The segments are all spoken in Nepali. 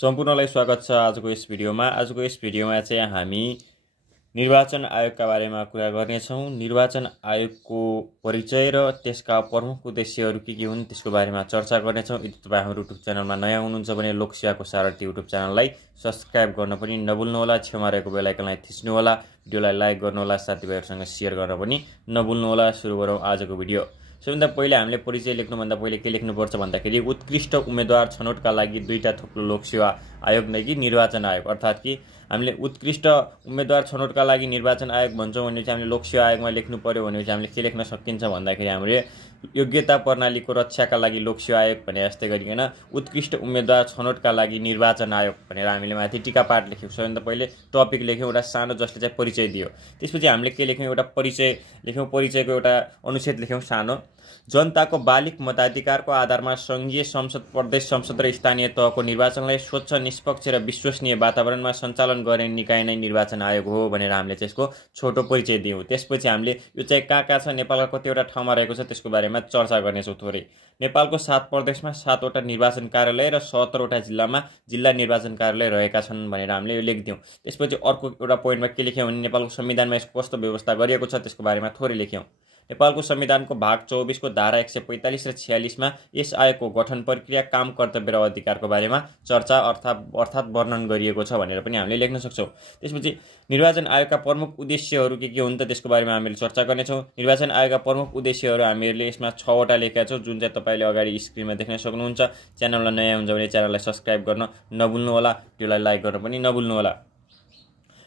सम्पूर्णलाई स्वागत छ आजको यस भिडियोमा चाहिँ हामी निर्वाचन आयोगका बारेमा कुरा गर्नेछौँ। निर्वाचन आयोगको परिचय र त्यसका प्रमुख उद्देश्यहरू के हुन् त्यसको बारेमा चर्चा गर्नेछौँ। यदि तपाईँ हाम्रो युट्युब च्यानलमा नयाँ हुनुहुन्छ भने लोकसेवाको सारथी युट्युब च्यानललाई सब्स्क्राइब गर्न पनि नभुल्नुहोला। छेउमा रहेको बेल आइकनलाई थिच्नुहोला, भिडियोलाई लाइक गर्नुहोला, साथीभाइहरूसँग सेयर गर्न पनि नभुल्नुहोला। सुरु गरौँ आजको भिडियो। सबैभन्दा पहिले हामीले परिचय लेख्नुभन्दा पहिले के लेख्नुपर्छ भन्दाखेरि उत्कृष्ट उम्मेदवार छनौटका लागि दुईटा थुप्रो लोकसेवा आयोग नै कि निर्वाचन आयोग, अर्थात् कि हामीले उत्कृष्ट उम्मेदवार छनौटका लागि निर्वाचन आयोग भन्छौँ भने चाहिँ हामीले लोकसेवा आयोगमा लेख्नु पर्यो भने चाहिँ हामीले के लेख्न सकिन्छ भन्दाखेरि हामीले योग्यता प्रणालीको रक्षाका लागि लोकसेवा आयोग भने जस्तै गरिकन उत्कृष्ट उम्मेदवार छनौटका लागि निर्वाचन आयोग भनेर हामीले माथि टीकापाठ लेख्यौँ। सबैभन्दा पहिले टपिक लेख्यौँ एउटा सानो, जसले चाहिँ परिचय दियो। त्यसपछि हामीले के लेख्यौँ, एउटा परिचय लेख्यौँ, परिचयको एउटा अनुच्छेद लेख्यौँ सानो। जनताको बालिक मताधिकारको आधारमा संघीय संसद, प्रदेश संसद र स्थानीय तहको निर्वाचनलाई स्वच्छ, निष्पक्ष र विश्वसनीय वातावरणमा सञ्चालन गर्ने निकाय नै निर्वाचन आयोग हो भनेर हामीले चाहिँ यसको छोटो परिचय दियौँ। त्यसपछि हामीले यो चाहिँ कहाँ छ, नेपालका कतिवटा ठाउँमा रहेको छ त्यसको बारेमा चर्चा गर्नेछौँ थोरै। नेपालको 7 प्रदेशमा 7वटा निर्वाचन कार्यालय र 77वटा जिल्लामा जिल्ला निर्वाचन कार्यालय रहेका छन् भनेर हामीले यो लेखिदियौँ। त्यसपछि अर्को एउटा पोइन्टमा के लेख्यौँ भने नेपालको संविधानमा यसको कस्तो व्यवस्था गरिएको छ त्यसको बारेमा थोरै लेख्यौँ। नेपालको संविधानको भाग 24 को धारा 145 र 46मा यस आयोगको गठन प्रक्रिया, काम, कर्तव्य र अधिकारको बारेमा चर्चा अर्थात् वर्णन गरिएको छ भनेर पनि हामीले लेख्न सक्छौँ। त्यसपछि निर्वाचन आयोगका प्रमुख उद्देश्यहरू के हुन् त त्यसको बारेमा हामीले चर्चा गर्नेछौँ। निर्वाचन आयोगका प्रमुख उद्देश्यहरू हामीहरूले यसमा 6वटा लेखेका छौँ, जुन चाहिँ तपाईँले अगाडि स्क्रिनमा देख्न सक्नुहुन्छ। च्यानललाई नयाँ हुन्छ भने च्यानललाई सब्स्क्राइब गर्न नभुल्नुहोला, भिडियोलाई लाइक गर्न पनि नभुल्नुहोला।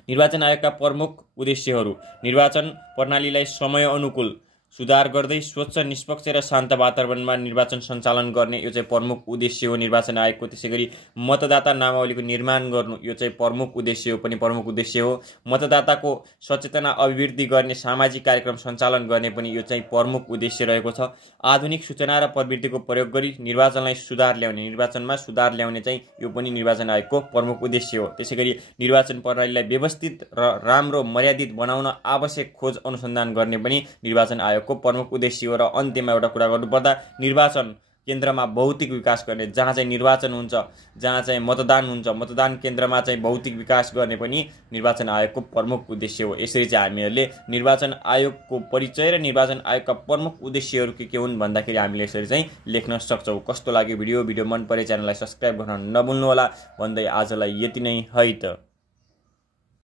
निर्वाचन आयोगका प्रमुख उद्देश्यहरू: निर्वाचन प्रणालीलाई समय अनुकूल सुधार गर्दै स्वच्छ, निष्पक्ष र शान्त वातावरणमा निर्वाचन सञ्चालन गर्ने यो चाहिँ प्रमुख उद्देश्य हो निर्वाचन आयोगको। त्यसैगरी मतदाता नामावलीको निर्माण गर्नु यो चाहिँ प्रमुख उद्देश्य हो। मतदाताको सचेतना अभिवृद्धि गर्ने सामाजिक कार्यक्रम सञ्चालन गर्ने पनि यो चाहिँ प्रमुख उद्देश्य रहेको छ। आधुनिक सूचना र प्रविधिको प्रयोग गरी निर्वाचनमा सुधार ल्याउने चाहिँ यो पनि निर्वाचन आयोगको प्रमुख उद्देश्य हो। त्यसैगरी निर्वाचन प्रणालीलाई व्यवस्थित र राम्रो मर्यादित बनाउन आवश्यक खोज अनुसन्धान गर्ने पनि निर्वाचन आयोग को प्रमुख उद्देश्य हो। र अन्त्यमा एउटा कुरा गर्नुपर्दा निर्वाचन केन्द्रमा भौतिक विकास गर्ने, जहाँ चाहिँ निर्वाचन हुन्छ, जहाँ चाहिँ मतदान हुन्छ, मतदान केन्द्रमा चाहिँ भौतिक विकास गर्ने पनि निर्वाचन आयोगको प्रमुख उद्देश्य हो। यसरी चाहिँ हामीहरूले निर्वाचन आयोगको परिचय र निर्वाचन आयोगका प्रमुख उद्देश्यहरू के हुन् भन्दाखेरि हामीले यसरी चाहिँ लेख्न सक्छौँ। कस्तो लाग्यो भिडियो मन परे च्यानललाई सब्स्क्राइब गर्न नभुल्नुहोला भन्दै आजलाई यति नै है त।